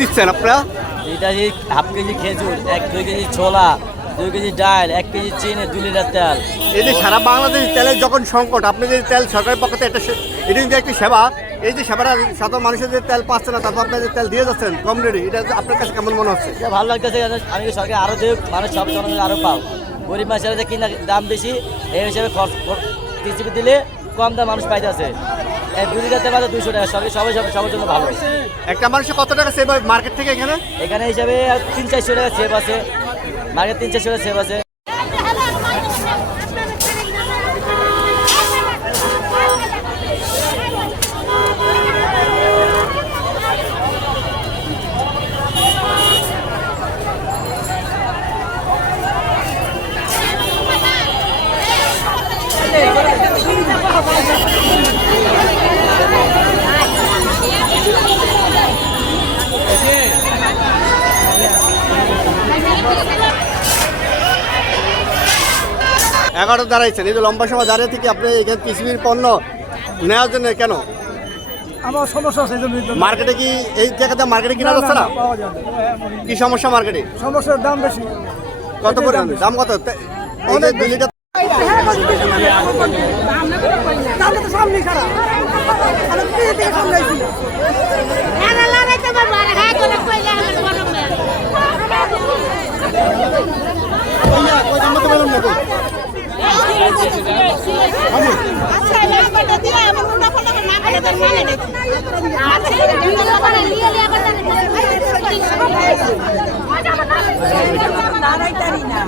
দিচ্ছেন আপনারা? এটা হাফ কেজি খেজুর, 2 কেজি ছোলা, 2 কেজি ডাল, 1 কেজি চিনি, 2 লিটার তেল। এই যে সারা বাংলাদেশ তেলের যখন সংকট, আপনি যে তেল সরকারের পক্ষ থেকে এটা কিন্তু একটি সেবা, এই যে সেবাটা সাধারণ মানুষের যে তেল পাচ্ছে না, তারপর আপনি যে তেল দিয়ে যাচ্ছেন কম রেটে, এটা আপনার কাছে কেমন মনে হচ্ছে? এটা ভালো লাগতেছে, আমি সরকার আরও দেখ, মানুষ সব জনগণ আরও পাও। গরিব মানুষের যে কিনা দাম বেশি, এই হিসাবে টিসিপি দিলে কম দাম মানুষ পাইতেছে। 2 লিটার তেল 200 টাকা, সবার জন্য ভালো। একটা মানুষের কত টাকা সেভ হয় মার্কেট থেকে এখানে? এখানে হিসাবে 300-400 টাকা সেভ আছে, মার্কেট 300-400 টাকা সেভ আছে। এগারো দাঁড়াইছেন, এই যে লম্বা সময় দাঁড়িয়ে থেকে আপনি এখানে পৃথিবীর পণ্য নেওয়ার জন্য কেন? আমার সমস্যা আছে, মার্কেটে কি এই জায়গাতে মার্কেটে কিনা যাচ্ছে না? পাওয়া যাবে। কি সমস্যা মার্কেটে? সমস্যার দাম বেশি। কত পরিমাণ দাম? কত? অনেক 2 লিটার দাঁড়াইতারি না।